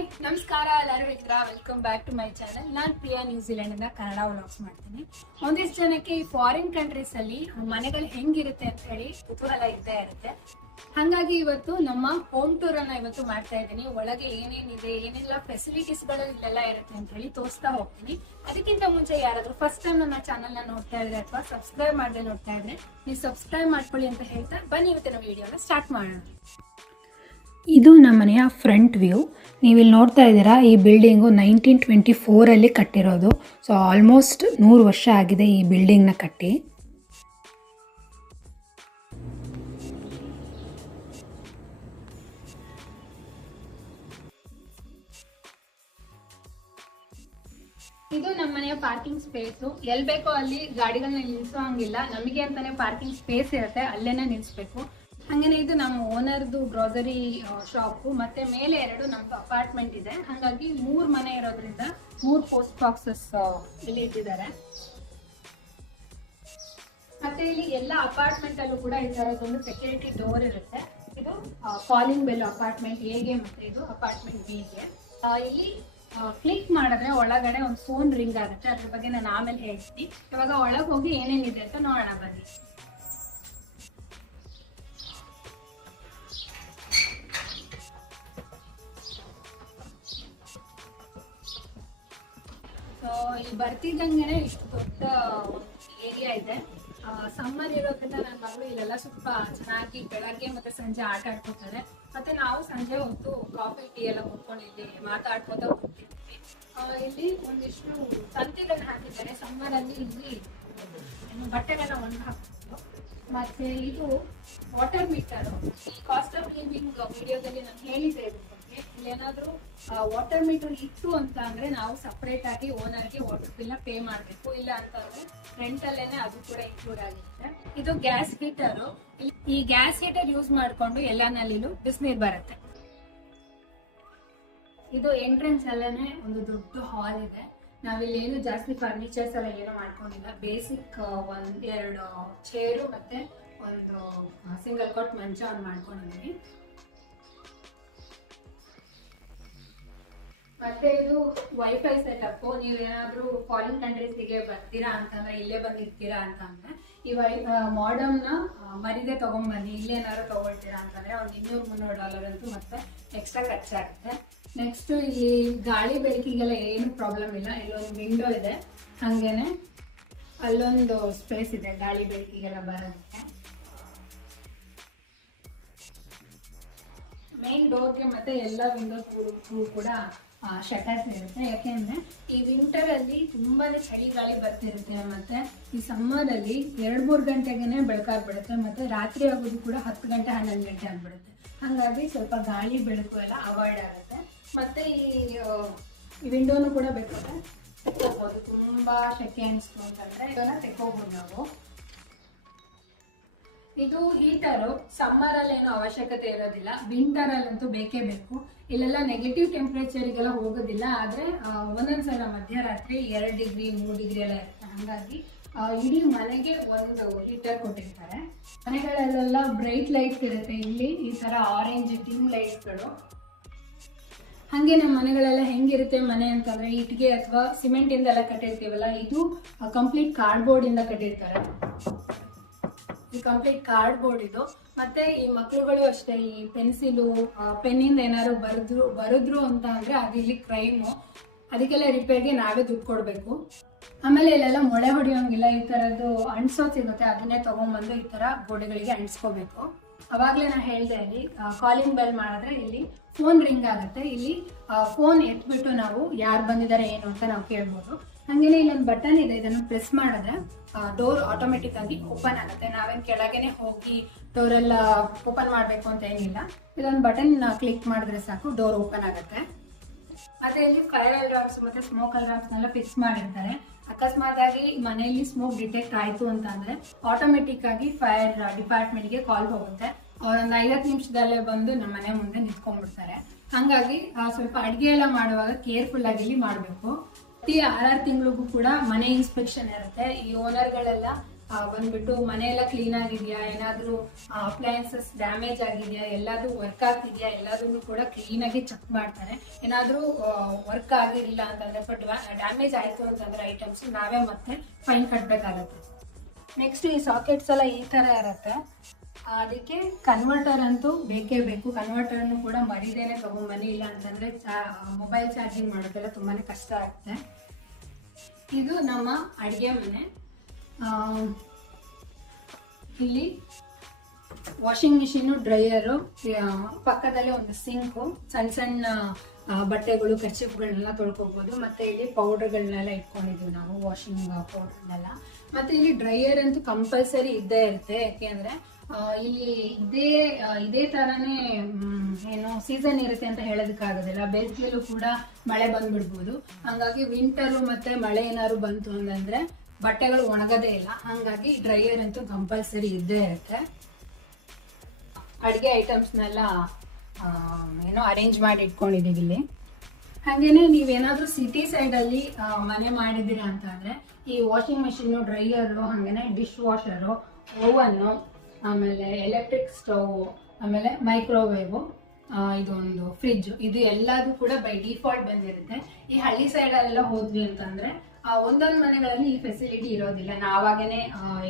Hi ನಮಸ್ಕಾರ, ಎಲ್ಲರೂ ಹೇಗಿದ್ದೀರಾ? Welcome back to my channel. ನಾನು ಪ್ರಿಯಾ, ನ್ಯೂಜಿಲೆಂಡ್ ಇಂದ ಕನ್ನಡ ವ್ಲಾಗ್ಸ್ ಮಾಡ್ತೀನಿ. ಒಂದಿಷ್ಟು ಜನಕ್ಕೆ ಈ ಫಾರಿನ್ ಕಂಟ್ರೀಸ್ ಅಲ್ಲಿ ಮನೆಗಳು ಹೆಂಗಿರುತ್ತೆ ಅಂತ ಹೇಳಿ ಕುತೂಹಲ ಇದ್ದೇ ಇರುತ್ತೆ. ಹಾಗಾಗಿ ಇವತ್ತು ನಮ್ಮ ಹೋಮ್ ಟೂರ್ ಅನ್ನ ಇವತ್ತು ಮಾಡ್ತಾ ಇದ್ದೀನಿ. ಒಳಗೆ ಏನೇನಿದೆ, ಏನೆಲ್ಲ ಫೆಸಿಲಿಟೀಸ್ ಗಳು ಇಲ್ಲೆಲ್ಲ ಇರುತ್ತೆ ಅಂತ ಹೇಳಿ ತೋರಿಸ್ತಾ ಹೋಗ್ತೀನಿ. ಅದಕ್ಕಿಂತ ಮುಂಚೆ ಯಾರಾದ್ರೂ ಫಸ್ಟ್ ಟೈಮ್ ನನ್ನ ಚಾನಲ್ ನ ನೋಡ್ತಾ ಇದ್ರೆ ಅಥವಾ ಸಬ್ಸ್ಕ್ರೈಬ್ ಮಾಡದೆ ನೋಡ್ತಾ ಇದ್ರೆ ನೀವು ಸಬ್ಸ್ಕ್ರೈಬ್ ಮಾಡ್ಕೊಳ್ಳಿ ಅಂತ ಹೇಳ್ತಾ ಬನ್ನಿ ಇವತ್ತಿನ ವಿಡಿಯೋನ ಸ್ಟಾರ್ಟ್ ಮಾಡೋಣ. ಇದು ನಮ್ಮನೆಯ ಫ್ರಂಟ್ ವ್ಯೂ. ನೀವಿಲ್ಲಿ ನೋಡ್ತಾ ಇದ್ದೀರಾ, ಈ ಬಿಲ್ಡಿಂಗು 1924 ಕಟ್ಟಿರೋದು. ಸೊ ಆಲ್ಮೋಸ್ಟ್ 100 ವರ್ಷ ಆಗಿದೆ ಈ ಬಿಲ್ಡಿಂಗ್ನ ಕಟ್ಟಿ. ಇದು ನಮ್ಮನೆಯ ಪಾರ್ಕಿಂಗ್ ಸ್ಪೇಸ್. ಎಲ್ಲಿ ಬೇಕೋ ಅಲ್ಲಿ ಗಾಡಿಗಳನ್ನ ನಿಲ್ಸೋ ಹಂಗಿಲ್ಲ, ನಮಗೆ ಅಂತಾನೆ ಪಾರ್ಕಿಂಗ್ ಸ್ಪೇಸ್ ಇರುತ್ತೆ, ಅಲ್ಲೇನೆ ನಿಲ್ಸ್ಬೇಕು. ಹಾಗೇನೆ ಇದು ನಮ್ಮ ಓನರ್ದು ಗ್ರೋಸರಿ ಶಾಪ್, ಮತ್ತೆ ಮೇಲೆ 2 ನಮ್ದು ಅಪಾರ್ಟ್ಮೆಂಟ್ ಇದೆ. ಹಾಗಾಗಿ 3 ಮನೆ ಇರೋದ್ರಿಂದ 3 ಪೋಸ್ಟ್ ಬಾಕ್ಸಸ್ ಇಲ್ಲಿ ಇಟ್ಟಿದ್ದಾರೆ. ಮತ್ತೆ ಇಲ್ಲಿ ಎಲ್ಲ ಅಪಾರ್ಟ್ಮೆಂಟ್ ಅಲ್ಲೂ ಕೂಡ ಈ ತರದೊಂದು ಸೆಕ್ಯೂರಿಟಿ ಡೋರ್ ಇರುತ್ತೆ. ಇದು ಕಾಲಿಂಗ್ ಬೆಲ್ ಅಪಾರ್ಟ್ಮೆಂಟ್ ಎಗೆ, ಮತ್ತೆ ಇದು ಅಪಾರ್ಟ್ಮೆಂಟ್ ಬಿಗೆ. ಇಲ್ಲಿ ಕ್ಲಿಕ್ ಮಾಡಿದ್ರೆ ಒಳಗಡೆ ಒಂದು ಫೋನ್ ರಿಂಗ್ ಆಗುತ್ತೆ. ಅದ್ರ ಬಗ್ಗೆ ನಾನು ಆಮೇಲೆ ಹೇಳ್ತೀನಿ. ಇವಾಗ ಒಳಗೆ ಹೋಗಿ ಏನೇನಿದೆ ಅಂತ ನೋಡೋಣ ಬನ್ನಿ. ಸೊ ಇಲ್ಲಿ ಬರ್ತಿದ್ದಂಗೆ ಇಷ್ಟು ದೊಡ್ಡ ಏರಿಯಾ ಇದೆ. ಸಮ್ಮರ್ ಇರೋದ್ರಿಂದ ನನ್ನ ಮಗಳು ಇಲ್ಲೆಲ್ಲ ಸ್ವಲ್ಪ ಚೆನ್ನಾಗಿ ಬೆಳಗ್ಗೆ ಮತ್ತೆ ಸಂಜೆ ಆಟ ಆಡ್ಕೋತಾರೆ. ಮತ್ತೆ ನಾವು ಸಂಜೆ ಹೊತ್ತು ಕಾಫಿ ಟೀ ಎಲ್ಲ ಕುತ್ಕೊಂಡಿದ್ವಿ, ಮಾತಾಡ್ಕೋತಾ ಹೋಗ್ತಿದ್ವಿ. ಇಲ್ಲಿ ಒಂದಿಷ್ಟು ತಂತಿಗಳನ್ನ ಹಾಕಿದ್ದಾರೆ. ಸಮ್ಮರ್ ಅಲ್ಲಿ ಇಲ್ಲಿ ಬಟ್ಟೆಗಳನ್ನ ಒಣಗಿ ಹಾಕ್ತಿದ್ರು. ಮತ್ತೆ ಇದು water meter. Cost of living ವಿಡಿಯೋದಲ್ಲಿ ನಾನು ಹೇಳಿದ್ದೆ ಇದ್ರ ಬಗ್ಗೆ. ಇಲ್ಲೇನಾದ್ರೂ ವಾಟರ್ ಮೀಟರ್ ಇತ್ತು ಅಂತ ಅಂದ್ರೆ ನಾವು ಸಪರೇಟ್ ಆಗಿ ಓನರ್ಗೆ ವಾಟರ್ ಬಿಲ್ ನ ಪೇ ಮಾಡ್ಬೇಕು. ಇಲ್ಲ ಅಂತಂದ್ರೆ ರೆಂಟ್ ಅಲ್ಲೇನೆ ಅದು ಕೂಡ ಇನ್ಕ್ಲೂಡ್ ಆಗಿರುತ್ತೆ. ಇದು ಗ್ಯಾಸ್ ಹೀಟರ್. ಈ ಗ್ಯಾಸ್ ಹೀಟರ್ ಯೂಸ್ ಮಾಡ್ಕೊಂಡು ಎಲ್ಲಾ ನಲ್ಲಿಲೂ ಬಿಸಿನೀರ್ ಬರುತ್ತೆ. ಇದು ಎಂಟ್ರೆನ್ಸ್ ಅಲ್ಲೇನೆ ಒಂದು ದೊಡ್ಡ ಹಾಲ್ ಇದೆ. ನಾವಿಲ್ಲಿ ಏನು ಜಾಸ್ತಿ ಫರ್ನಿಚರ್ಸ್ ಎಲ್ಲ ಏನೋ ಮಾಡ್ಕೊಂಡಿಲ್ಲ. ಬೇಸಿಕ್ 1-2 ಚೇರು ಮತ್ತೆ ಒಂದು ಸಿಂಗಲ್ ಕಾಟ್ ಮಂಚ ಮಾಡ್ಕೊಂಡಿದೀವಿ. ಮತ್ತೆ ಇದು ವೈಫೈ ಸೆಟಪ್. ನೀವೇನಾದ್ರೂ ಫಾರಿನ್ ಕಂಟ್ರೀಸ್ಗೆ ಬರ್ತೀರಾ ಅಂತಂದ್ರೆ, ಇಲ್ಲೇ ಬಂದಿರ್ತೀರಾ ಅಂತಂದ್ರೆ ಈ ಮಾಡಮ್ ನ ಮರಿದೆ ತಗೊಂಡ್ಬನ್ನಿ. ಇಲ್ಲೇನಾದ್ರು ತಗೊಳ್ತೀರಾ ಅಂತಂದ್ರೆ ಒಂದು $200-300 ಅಂತೂ ಮತ್ತೆ ಎಕ್ಸ್ಟ್ರಾ ಖರ್ಚಾಗುತ್ತೆ. ನೆಕ್ಸ್ಟ್ ಈ ಗಾಳಿ ಬೆಳಕಿಗೆಲ್ಲ ಏನು ಪ್ರಾಬ್ಲಮ್ ಇಲ್ಲ. ಇಲ್ಲೊಂದು ವಿಂಡೋ ಇದೆ, ಹಂಗೇನೆ ಅಲ್ಲೊಂದು ಸ್ಪೇಸ್ ಇದೆ ಗಾಳಿ ಬೆಳಕಿಗೆಲ್ಲ ಬರೋದಕ್ಕೆ. ಮೇನ್ ಡೋರ್ಗೆ ಮತ್ತೆ ಎಲ್ಲ ವಿಂಡೋಸ್ಗೂ ಕೂಡ ಶಟರ್ಸ್ ಇರುತ್ತೆ. ಯಾಕೆಂದ್ರೆ ಈ ವಿಂಟರ್ ಅಲ್ಲಿ ತುಂಬಾನೇ ಚಳಿ ಗಾಳಿ ಬರ್ತಿರುತ್ತೆ. ಮತ್ತೆ ಈ ಸಮ್ಮರ್ ಅಲ್ಲಿ 2-3 ಗಂಟೆಗೆನೆ ಬೆಳಕಾಗ್ಬಿಡುತ್ತೆ. ಮತ್ತೆ ರಾತ್ರಿ ಆಗೋದು ಕೂಡ 10 ಗಂಟೆ 11 ಗಂಟೆ ಆಗ್ಬಿಡುತ್ತೆ. ಹಾಗಾಗಿ ಸ್ವಲ್ಪ ಗಾಳಿ ಬೆಳಕು ಎಲ್ಲ ಅವಾಯ್ಡ್ ಆಗುತ್ತೆ. ಮತ್ತೆ ಈ ವಿಂಡೋನು ಕೂಡ ಬೇಕಾದ್ರೆ ತೆಕ್ಕೋಬಹುದು. ತುಂಬಾ ಶೆಕೆ ಅನಿಸ್ತು ಅಂತಂದ್ರೆ ಇದನ್ನ ತೆಕ್ಕೋಬಹುದು ನಾವು. ಇದು ಹೀಟರು. ಸಮ್ಮರ್ ಅಲ್ಲಿ ಏನೋ ಅವಶ್ಯಕತೆ ಇರೋದಿಲ್ಲ, ವಿಂಟರ್ ಅಲ್ಲಂತೂ ಬೇಕೇ ಬೇಕು. ಇಲ್ಲೆಲ್ಲ ನೆಗೆಟಿವ್ ಟೆಂಪರೇಚರ್ಗೆಲ್ಲ ಹೋಗೋದಿಲ್ಲ. ಆದ್ರೆ ಒಂದೊಂದ್ಸಲ ಮಧ್ಯರಾತ್ರಿ 2 ಡಿಗ್ರಿ 3 ಡಿಗ್ರಿ ಎಲ್ಲ ಇರುತ್ತೆ. ಹಾಗಾಗಿ ಇಡೀ ಮನೆಗೆ ಒಂದು ಹೀಟರ್ ಕೊಟ್ಟಿರ್ತಾರೆ. ಮನೆಗಳಲ್ಲೆಲ್ಲ ಬ್ರೈಟ್ ಲೈಟ್ಸ್ ಇರುತ್ತೆ. ಇಲ್ಲಿ ಈ ತರ ಆರೆಂಜ್ ಡಿಮ್ ಲೈಟ್ಸ್ಗಳು. ಹಂಗೆ ನಮ್ಮ ಮನೆಗಳೆಲ್ಲ ಹೆಂಗಿರುತ್ತೆ ಮನೆ ಅಂತಂದ್ರೆ, ಇಟ್ಟಿಗೆ ಅಥವಾ ಸಿಮೆಂಟ್ ಇಂದ ಎಲ್ಲ ಕಟ್ಟಿರ್ತೀವಲ್ಲ, ಇದು ಕಂಪ್ಲೀಟ್ ಕಾರ್ಡ್ಬೋರ್ಡ್ ಇಂದ ಕಟ್ಟಿರ್ತಾರೆ. ಈ ಕಂಪ್ಲೀಟ್ ಕಾರ್ಡ್ಬೋರ್ಡ್ ಇದು. ಮತ್ತೆ ಈ ಮಕ್ಳುಗಳು ಅಷ್ಟೇ, ಈ ಪೆನ್ಸಿಲು ಪೆನ್ನಿಂದ ಏನಾದ್ರು ಬರೆದ್ರು ಅಂತ ಅಂದ್ರೆ ಅದು ಇಲ್ಲಿ ಕ್ರೈಮು. ಅದಕ್ಕೆಲ್ಲ ರಿಪೇರ್ಗೆ ನಾವೇ ದುಡ್ಡು ಕೊಡ್ಬೇಕು. ಆಮೇಲೆ ಇಲ್ಲೆಲ್ಲ ಮೊಳೆ ಹೊಡಿಯೋಂಗಿಲ್ಲ. ಈ ತರದ್ದು ಅಂಟಿಸೋದು ಸಿಗುತ್ತೆ, ಅದನ್ನೇ ತಗೊಂಡ್ಬಂದು ಈ ತರ ಗೋಡೆಗಳಿಗೆ ಅಂಟಿಸ್ಕೋಬೇಕು. ಅವಾಗ್ಲೇ ನಾ ಹೇಳ್ದೆ, ಇಲ್ಲಿ ಕಾಲಿಂಗ್ ಬೆಲ್ ಮಾಡಿದ್ರೆ ಇಲ್ಲಿ ಫೋನ್ ರಿಂಗ್ ಆಗುತ್ತೆ. ಇಲ್ಲಿ ಫೋನ್ ಎತ್ಬಿಟ್ಟು ನಾವು ಯಾರು ಬಂದಿದ್ದಾರೆ ಏನು ಅಂತ ನಾವು ಕೇಳ್ಬೋದು. ಹಂಗೇನೆ ಇಲ್ಲೊಂದು ಬಟನ್ ಇದೆ, ಇದನ್ನು ಪ್ರೆಸ್ ಮಾಡಿದ್ರೆ ಡೋರ್ ಆಟೋಮೆಟಿಕ್ ಆಗಿ ಓಪನ್ ಆಗುತ್ತೆ. ನಾವೇನ್ ಕೆಳಗೇನೆ ಹೋಗಿ ಡೋರ್ ಎಲ್ಲ ಓಪನ್ ಮಾಡ್ಬೇಕು ಅಂತ ಏನಿಲ್ಲ. ಇದೊಂದು ಬಟನ್ ಕ್ಲಿಕ್ ಮಾಡಿದ್ರೆ ಸಾಕು, ಡೋರ್ ಓಪನ್ ಆಗುತ್ತೆ. ಮತ್ತೆ ಇಲ್ಲಿ ಫೈರ್ ಅಲಾರ್ಮ್ಸ್ ಮತ್ತೆ ಸ್ಮೋಕ್ ಅಲಾರ್ಮ್ಸ್ ನೆಲ್ಲ ಫಿಕ್ಸ್ ಮಾಡಿರ್ತಾರೆ. ಅಕಸ್ಮಾತ್ ಆಗಿ ಮನೆಯಲ್ಲಿ ಸ್ಮೋಕ್ ಡಿಟೆಕ್ಟ್ ಆಯ್ತು ಅಂತ ಅಂದ್ರೆ ಆಟೋಮೆಟಿಕ್ ಆಗಿ ಫೈರ್ ಡಿಪಾರ್ಟ್ಮೆಂಟ್ಗೆ ಕಾಲ್ ಹೋಗುತ್ತೆ. ಅವ್ರೊಂದು 50 ನಿಮಿಷದಲ್ಲೇ ಬಂದು ನಮ್ಮ ಮನೆ ಮುಂದೆ ನಿಂತ್ಕೊಂಡ್ಬಿಡ್ತಾರೆ. ಹಾಗಾಗಿ ಸ್ವಲ್ಪ ಅಡ್ಗೆ ಎಲ್ಲ ಮಾಡುವಾಗ ಕೇರ್ಫುಲ್ ಆಗಿ ಇಲ್ಲಿ ಮಾಡ್ಬೇಕು. ಪ್ರತಿ 6 ತಿಂಗಳಿಗೂ ಕೂಡ ಮನೆ ಇನ್ಸ್ಪೆಕ್ಷನ್ ಇರುತ್ತೆ. ಈ ಓನರ್ಗಳೆಲ್ಲ ಬಂದ್ಬಿಟ್ಟು ಮನೆಯೆಲ್ಲ ಕ್ಲೀನ್ ಆಗಿದೆಯಾ, ಏನಾದರೂ ಅಪ್ಲಯನ್ಸಸ್ ಡ್ಯಾಮೇಜ್ ಆಗಿದೆಯಾ, ಎಲ್ಲಾದ್ರೂ ವರ್ಕ್ ಆಗ್ತಿದೆಯಾ, ಎಲ್ಲದನ್ನು ಕೂಡ ಕ್ಲೀನಾಗಿ ಚೆಕ್ ಮಾಡ್ತಾರೆ. ಏನಾದರೂ ವರ್ಕ್ ಆಗಿರಲಿಲ್ಲ ಅಂತಂದ್ರೆ ಡ್ಯಾಮೇಜ್ ಆಯಿತು ಅಂತಂದ್ರೆ ಐಟಮ್ಸ್ ನಾವೇ ಮತ್ತೆ ಫೈನ್ ಕಟ್ಟಬೇಕಾಗತ್ತೆ. ನೆಕ್ಸ್ಟ್ ಈ ಸಾಕೆಟ್ಸ್ ಎಲ್ಲ ಈ ಥರ ಇರುತ್ತೆ. ಅದಕ್ಕೆ ಕನ್ವರ್ಟರ್ ಅಂತೂ ಬೇಕೇ ಬೇಕು. ಕನ್ವರ್ಟರ್ನು ಕೂಡ ಮರಿದೇನೆ ತಗೊಂಬನ್ನಿ, ಇಲ್ಲ ಅಂತಂದರೆ ಮೊಬೈಲ್ ಚಾರ್ಜಿಂಗ್ ಮಾಡೋದೆಲ್ಲ ತುಂಬಾ ಕಷ್ಟ ಆಗುತ್ತೆ. ಇದು ನಮ್ಮ ಅಡುಗೆ ಮನೆ. ಇಲ್ಲಿ ವಾಷಿಂಗ್ ಮಿಷಿನು, ಡ್ರೈಯರು, ಪಕ್ಕದಲ್ಲೇ ಒಂದು ಸಿಂಕು, ಸಣ್ಣ ಸಣ್ಣ ಬಟ್ಟೆಗಳು, ಕರ್ಚಿಪ್ಗಳನ್ನೆಲ್ಲ ತೊಳ್ಕೊಬೋದು. ಮತ್ತು ಇಲ್ಲಿ ಪೌಡರ್ಗಳನ್ನೆಲ್ಲ ಇಟ್ಕೊಂಡಿದ್ದೀವಿ ನಾವು, ವಾಷಿಂಗ್ ಪೌಡರ್ನೆಲ್ಲ. ಮತ್ತು ಇಲ್ಲಿ ಡ್ರೈಯರ್ ಅಂತೂ ಕಂಪಲ್ಸರಿ ಇದ್ದೇ ಇರುತ್ತೆ. ಯಾಕೆಂದರೆ ಇಲ್ಲಿ ಇದೇ ಥರನೇ ಏನು ಸೀಸನ್ ಇರುತ್ತೆ ಅಂತ ಹೇಳೋದಕ್ಕಾಗೋದಿಲ್ಲ. ಬೇಸಿಗೆಯಲ್ಲೂ ಕೂಡ ಮಳೆ ಬಂದ್ಬಿಡ್ಬೋದು. ಹಾಗಾಗಿ ವಿಂಟರು ಮತ್ತು ಮಳೆ ಏನಾದ್ರು ಬಂತು ಅಂತಂದರೆ ಬಟ್ಟೆಗಳು ಒಣಗೋದೇ ಇಲ್ಲ. ಹಾಗಾಗಿ ಡ್ರೈಯರ್ ಅಂತೂ ಕಂಪಲ್ಸರಿ ಇದ್ದೇ ಇರುತ್ತೆ. ಅಡುಗೆ ಐಟಮ್ಸ್ನೆಲ್ಲ ಏನೋ ಅರೇಂಜ್ ಮಾಡಿ ಇಟ್ಕೊಂಡಿದ್ದೀವಿ ಇಲ್ಲಿ. ಹಾಗೇನೆ ನೀವೇನಾದರೂ ಸಿಟಿ ಸೈಡಲ್ಲಿ ಮನೆ ಮಾಡಿದ್ದೀರಾ ಅಂತ ಅಂದರೆ ಈ ವಾಷಿಂಗ್ ಮಿಷಿನ್ನು, ಡ್ರೈಯರು, ಹಾಗೇನೆ ಡಿಶ್ ವಾಷರು, ಓವನ್ನು, ಆಮೇಲೆ ಎಲೆಕ್ಟ್ರಿಕ್ ಸ್ಟವ್, ಆಮೇಲೆ ಮೈಕ್ರೋವೇವು, ಇದೊಂದು ಫ್ರಿಜ್, ಇದು ಎಲ್ಲದೂ ಕೂಡ ಬೈ ಡಿಫಾಲ್ಟ್ ಬಂದಿರುತ್ತೆ. ಈ ಹಳ್ಳಿ ಸೈಡಲ್ಲೆಲ್ಲ ಹೋದ್ವಿ ಅಂತಂದರೆ ಒಂದೊಂದು ಮನೆಗಳಲ್ಲಿ ಈ ಫೆಸಿಲಿಟಿ ಇರೋದಿಲ್ಲ. ನಾವಾಗೇ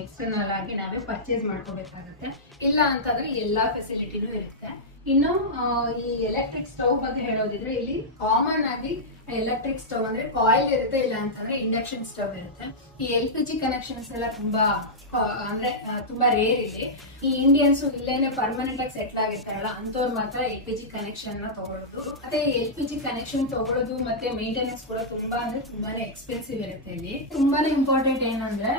ಎಕ್ಸ್ಟರ್ನಲ್ ಆಗಿ ನಾವೇ ಪರ್ಚೇಸ್ ಮಾಡ್ಕೋಬೇಕಾಗತ್ತೆ. ಇಲ್ಲ ಅಂತಂದರೆ ಎಲ್ಲ ಫೆಸಿಲಿಟಿನೂ ಇರುತ್ತೆ. ಇನ್ನು ಈ ಎಲೆಕ್ಟ್ರಿಕ್ ಸ್ಟವ್ ಬಗ್ಗೆ ಹೇಳೋದಿದ್ರೆ ಇಲ್ಲಿ ಕಾಮನ್ ಆಗಿ ಎಲೆಕ್ಟ್ರಿಕ್ ಸ್ಟವ್ ಅಂದ್ರೆ ಕಾಯಿಲ್ ಇರುತ್ತೆ, ಇಲ್ಲ ಅಂತಂದ್ರೆ ಇಂಡಕ್ಷನ್ ಸ್ಟವ್ ಇರುತ್ತೆ. ಈ LPG ಕನೆಕ್ಷನ್ಸ್ ಎಲ್ಲ ತುಂಬಾ ರೇರ್ ಇದೆ. ಈ ಇಂಡಿಯನ್ಸ್ ಇಲ್ಲೇನೆ ಪರ್ಮನೆಂಟ್ ಆಗಿ ಸೆಟ್ಲ್ ಆಗಿರ್ತಾರಲ್ಲ ಅಂತವ್ರು ಮಾತ್ರ LPG ಕನೆಕ್ಷನ್ ನ ತಗೊಳ್ಳೋದು. ಮತ್ತೆ LPG ಕನೆಕ್ಷನ್ ತಗೊಳ್ಳೋದು ಮತ್ತೆ ಮೇಂಟೆನೆನ್ಸ್ ಕೂಡ ತುಂಬಾನೇ ಎಕ್ಸ್ಪೆನ್ಸಿವ್ ಇರುತ್ತೆ. ಇಲ್ಲಿ ತುಂಬಾನೇ ಇಂಪಾರ್ಟೆಂಟ್ ಏನಂದ್ರೆ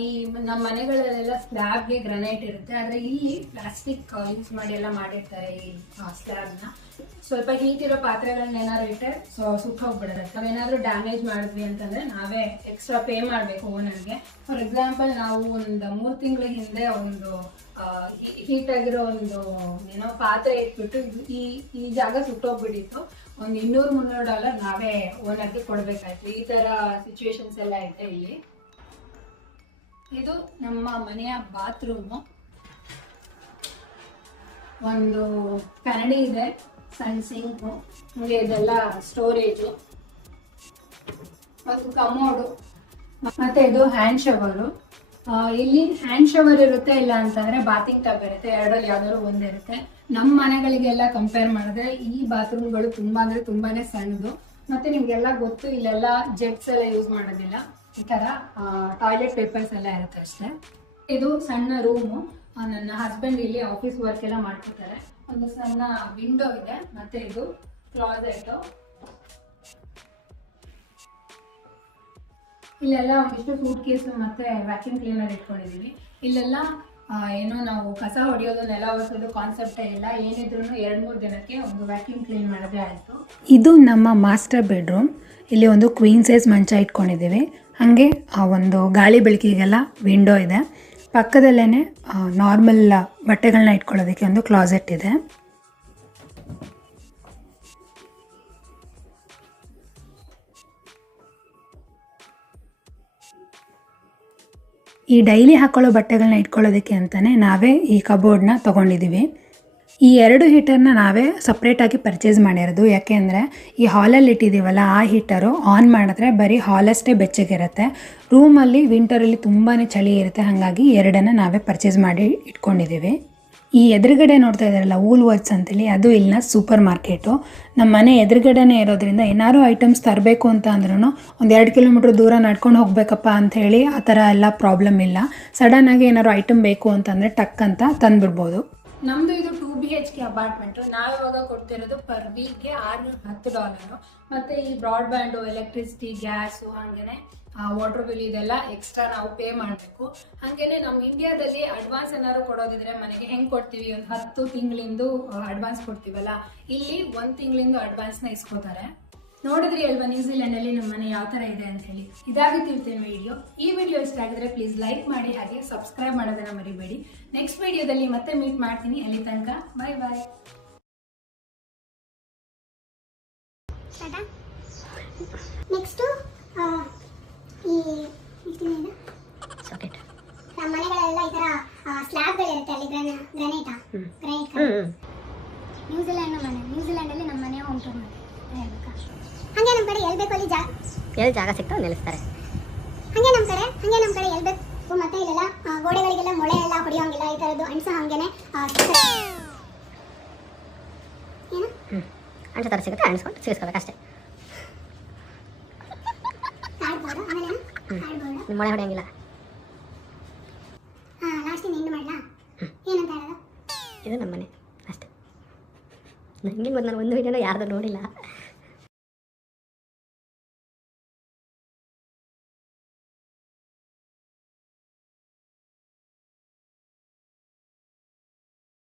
ಈ ನಮ್ಮ ಮನೆಗಳಲ್ಲೆಲ್ಲ ಸ್ಲ್ಯಾಬ್ಗೆ ಗ್ರಾನೈಟ್ ಇರುತ್ತೆ, ಆದ್ರೆ ಇಲ್ಲಿ ಪ್ಲಾಸ್ಟಿಕ್ ಯೂಸ್ ಮಾಡಿ ಎಲ್ಲ ಮಾಡಿರ್ತಾರೆ. ಈ ಸ್ಲ್ಯಾಬ್ ನ ಸ್ವಲ್ಪ ಹೀಟ್ ಇರೋ ಪಾತ್ರೆಗಳನ್ನ ಏನಾದ್ರು ಇಟ್ಟರೆ ಸುಟ್ಟೋಗ್ಬಿಡುತ್ತೆ. ನಾವೇನಾದ್ರೂ ಡ್ಯಾಮೇಜ್ ಮಾಡಿದ್ವಿ ಅಂತಂದ್ರೆ ನಾವೇ ಎಕ್ಸ್ಟ್ರಾ ಪೇ ಮಾಡಬೇಕು ಓನರ್ಗೆ. ಫಾರ್ ಎಕ್ಸಾಂಪಲ್ ನಾವು ಒಂದು 3 ತಿಂಗಳ ಹಿಂದೆ ಒಂದು ಹೀಟ್ ಆಗಿರೋ ಒಂದು ಏನೋ ಪಾತ್ರೆ ಇಟ್ಬಿಟ್ಟು ಈ ಜಾಗ ಸುಟ್ಟೋಗ್ಬಿಟ್ಟಿತ್ತು. ಒಂದು $200-300 ನಾವೇ ಓನರ್ಗೆ ಕೊಡ್ಬೇಕಾಯ್ತು. ಈ ತರ ಸಿಚುವೇಶನ್ಸ್ ಎಲ್ಲ ಇದೆ ಇಲ್ಲಿ. ಇದು ನಮ್ಮ ಮನೆಯ ಬಾತ್ರೂಮು. ಒಂದು ಕನ್ನಡಿ ಇದೆ, ಸಣ್ಣ ಸಿಂಕು, ಹಂಗೆ ಇದೆಲ್ಲ ಸ್ಟೋರೇಜು, ಒಂದು ಕಮೋಡು, ಮತ್ತೆ ಇದು ಹ್ಯಾಂಡ್ ಶವರು. ಇಲ್ಲಿ ಹ್ಯಾಂಡ್ ಶವರ್ ಇರುತ್ತೆ, ಇಲ್ಲ ಅಂತಂದ್ರೆ ಬಾತಿಂಗ್ ಟಬ್ ಇರುತ್ತೆ. ಎರಡರಲ್ಲಿ ಯಾವ್ದಾದ್ರು ಒಂದಿರುತ್ತೆ. ನಮ್ಮ ಮನೆಗಳಿಗೆಲ್ಲ ಕಂಪೇರ್ ಮಾಡಿದ್ರೆ ಈ ಬಾತ್ರೂಮ್ಗಳು ತುಂಬಾನೇ ಸಣ್ಣದು. ಮತ್ತೆ ನಿಮ್ಗೆಲ್ಲ ಗೊತ್ತು, ಇಲ್ಲೆಲ್ಲ ಜೆಟ್ಸ್ ಎಲ್ಲ ಯೂಸ್ ಮಾಡೋದಿಲ್ಲ. ಈ ತರ ಟಾಯ್ಲೆಟ್ ಪೇಪರ್ಸ್ ಎಲ್ಲ ಇರುತ್ತೆ ಅಷ್ಟೇ. ಇದು ಸಣ್ಣ ರೂಮು. ನನ್ನ ಹಸ್ಬೆಂಡ್ ಇಲ್ಲಿ ಆಫೀಸ್ ವರ್ಕ್ ಎಲ್ಲ ಮಾಡ್ಕೊತಾರೆ. ಒಂದು ಸಣ್ಣ ವಿಂಡೋ ಇದೆ, ಮತ್ತೆ ಇದು ಕ್ಲಾಸೆಟ್. ಇಲ್ಲೆಲ್ಲ ಒಂದಿಷ್ಟು ಸೂಟ್ ಕೇಸು ಮತ್ತೆ ವ್ಯಾಕ್ಯೂಮ್ ಕ್ಲೀನರ್ ಇಟ್ಕೊಂಡಿದೀವಿ. ಇಲ್ಲೆಲ್ಲ ಏನೋ ನಾವು ಕಸ ಹೊಡೆಯೋದು, ನೆಲ ಒರೆಸೋದು ಕಾನ್ಸೆಪ್ಟೇ ಇಲ್ಲ. ಏನಿದ್ರು 2-3 ದಿನಕ್ಕೆ ಒಂದು ವ್ಯಾಕ್ಯೂಮ್ ಕ್ಲೀನ್ ಮಾಡೋದೇ ಆಯಿತು. ಇದು ನಮ್ಮ ಮಾಸ್ಟರ್ ಬೆಡ್ರೂಮ್. ಇಲ್ಲಿ ಒಂದು ಕ್ವೀನ್ ಸೈಜ್ ಮಂಚ ಇಟ್ಕೊಂಡಿದ್ದೀವಿ. ಹಾಗೆ ಒಂದು ಗಾಳಿ ಬೆಳಕಿಗೆಲ್ಲ ವಿಂಡೋ ಇದೆ. ಪಕ್ಕದಲ್ಲೇ ನಾರ್ಮಲ್ ಬಟ್ಟೆಗಳನ್ನ ಇಟ್ಕೊಳ್ಳೋದಕ್ಕೆ ಒಂದು ಕ್ಲಾಸೆಟ್ ಇದೆ. ಈ ಡೈಲಿ ಹಾಕೊಳ್ಳೋ ಬಟ್ಟೆಗಳನ್ನ ಇಟ್ಕೊಳ್ಳೋದಕ್ಕೆ ಅಂತಲೇ ನಾವೇ ಈ ಕಬೋರ್ಡ್ನ ತೊಗೊಂಡಿದ್ದೀವಿ. ಈ 2 ಹೀಟರ್ನ ನಾವೇ ಸಪ್ರೇಟಾಗಿ ಪರ್ಚೇಸ್ ಮಾಡಿರೋದು. ಯಾಕೆಂದರೆ ಈ ಹಾಲಲ್ಲಿ ಇಟ್ಟಿದ್ದೀವಲ್ಲ, ಆ ಹೀಟರು ಆನ್ ಮಾಡಿದ್ರೆ ಬರೀ ಹಾಲಷ್ಟೇ ಬೆಚ್ಚಗಿರುತ್ತೆ. ರೂಮಲ್ಲಿ ವಿಂಟರಲ್ಲಿ ತುಂಬಾ ಚಳಿ ಇರುತ್ತೆ. ಹಾಗಾಗಿ 2 ನಾವೇ ಪರ್ಚೇಸ್ ಮಾಡಿ ಇಟ್ಕೊಂಡಿದ್ದೀವಿ. ಈ ಎದುರುಗಡೆ ನೋಡ್ತಾ ಇದ್ದಾರಲ್ಲ ವೂಲ್ ವರ್ಕ್ಸ್ ಅಂತೇಳಿ, ಅದು ಇಲ್ಲಿನ ಸೂಪರ್ ಮಾರ್ಕೆಟು. ನಮ್ಮ ಮನೆ ಎದುರುಗಡೆನೇ ಇರೋದ್ರಿಂದ ಏನಾದ್ರು ಐಟಮ್ಸ್ ತರಬೇಕು ಅಂತ ಅಂದ್ರೂ ಒಂದು 2 ಕಿಲೋಮೀಟ್ರ್ ದೂರ ನಡ್ಕೊಂಡು ಹೋಗಬೇಕಪ್ಪ ಅಂಥೇಳಿ ಆ ಥರ ಎಲ್ಲ ಪ್ರಾಬ್ಲಮ್ ಇಲ್ಲ. ಸಡನ್ನಾಗಿ ಏನಾದ್ರು ಐಟಮ್ ಬೇಕು ಅಂತಂದರೆ ಟಕ್ ಅಂತ ತಂದುಬಿಡ್ಬೋದು. ನಮ್ದು ಇದು 2 BHK ಅಪಾರ್ಟ್ಮೆಂಟು. ನಾವಿವಾಗ ಕೊಡ್ತಿರೋದು ಪರ್ ವೀಕ್ಗೆ $610. ಮತ್ತೆ ಈ ಬ್ರಾಡ್ಬ್ಯಾಂಡು, ಎಲೆಕ್ಟ್ರಿಸಿಟಿ, ಗ್ಯಾಸು, ಹಾಗೇನೆ ವಾಟರ್ ಬಿಲ್ ಇದೆಲ್ಲ ಎಕ್ಸ್ಟ್ರಾ ನಾವು ಪೇ ಮಾಡಬೇಕು. ಹಾಗೇನೆ ನಮ್ಮ ಇಂಡಿಯಾದಲ್ಲಿ ಅಡ್ವಾನ್ಸ್ ಏನಾದ್ರು ಕೊಡೋದಿದ್ರೆ ಮನೆಗೆ ಹೆಂಗೆ ಕೊಡ್ತೀವಿ, ಒಂದು 10 ತಿಂಗಳಿಂದು ಅಡ್ವಾನ್ಸ್ ಕೊಡ್ತೀವಲ್ಲ, ಇಲ್ಲಿ 1 ತಿಂಗಳಿಂದು ಅಡ್ವಾನ್ಸ್ನ ಇಸ್ಕೋತಾರೆ. ನೋಡಿದ್ರಿ ಅಲ್ವಾ ನ್ಯೂಜಿಲೆಂಡಲ್ಲಿ ನಮ್ಮ ಮನೆ ಯಾವ ಥರ ಇದೆ ಅಂತ ಹೇಳಿ. ಇದಾಗಿತ್ತು ಇವತ್ತಿನ ವಿಡಿಯೋ. ಈ ವಿಡಿಯೋ ಇಷ್ಟ ಆಗಿದ್ರೆ ಪ್ಲೀಸ್ ಲೈಕ್ ಮಾಡಿ, ಹಾಗೆ ಸಬ್ಸ್ಕ್ರೈಬ್ ಮಾಡೋದನ್ನ ಮರಿಬೇಡಿ. ನೆಕ್ಸ್ಟ್ ವಿಡಿಯೋದಲ್ಲಿ ಮತ್ತೆ ಮೀಟ್ ಮಾಡ್ತೀನಿ. ಅಲ್ಲಿ ತನಕ ಬಾಯ್ ಬಾಯ್. ನೆಕ್ಸ್ಟ್ ಈ ಸಾಕೆಟ್ ನಮ್ಮ ಮನೆಗಳೆಲ್ಲ ಈ ತರ ಸ್ಲ್ಯಾಬ್ಗಳಿರುತ್ತೆ ಅಲ್ಲಿ ಗ್ರಾನೈಟ್ ನ್ಯೂಜಿಲೆಂಡಲ್ಲಿ ನಮ್ಮ ಮನೆ ಹೋಮ್ ಟೂರ್ ಮಾಡಿ ಹಂಗೆ ನಮ್ಮ ಕಡೆ ಎಲ್ಲಿ ಬೇಕು ಅಲ್ಲಿ ಎಲ್ಲಿ ಜಾಗ ಸಿಗ್ತಾವೆ ನಿಲ್ಲಿಸ್ತಾರೆ. ಹಂಗೆ ನಮ್ಮ ಕಡೆ ಎಲ್ಲಿ ಬೇಕು ಮತ್ತೆ ಇಲ್ಲೆಲ್ಲ ಗೋಡೆಗಳಿಗೆಲ್ಲ ಮೊಳೆ ಎಲ್ಲ ಹೊಡೆಯೋಂಗಿಲ್ಲ ಈ ಥರದ್ದು ಅಣಿಸೋ ಹಂಗೇನೆ ಏನು ಅಂಟು ಥರ ಸಿಗುತ್ತೆ, ಅಣಿಸ್ಕೊಂಡು ಸೇರಿಸ್ಕೋಬೇಕು ಅಷ್ಟೇ. ಆಡ್ಬೋದು ಆಮೇಲೆ ಆಡ್ಬೋದು ಮೊಳೆ ಹೊಡೆಯಂಗಿಲ್ಲ. ಲಾಸ್ಟಿಂದ ಎಂಡ್ ಮಾಡಲಾ ಏನಂತ ಹೇಳೋದು ಇದು ನಮ್ಮ ಮನೆ ಅಷ್ಟೇ. ನನಗೆ ಗೊತ್ತು, ನಾನು ಒಂದು ವಿಡಿಯೋನ ಯಾರ್ದು ನೋಡಿಲ್ಲ.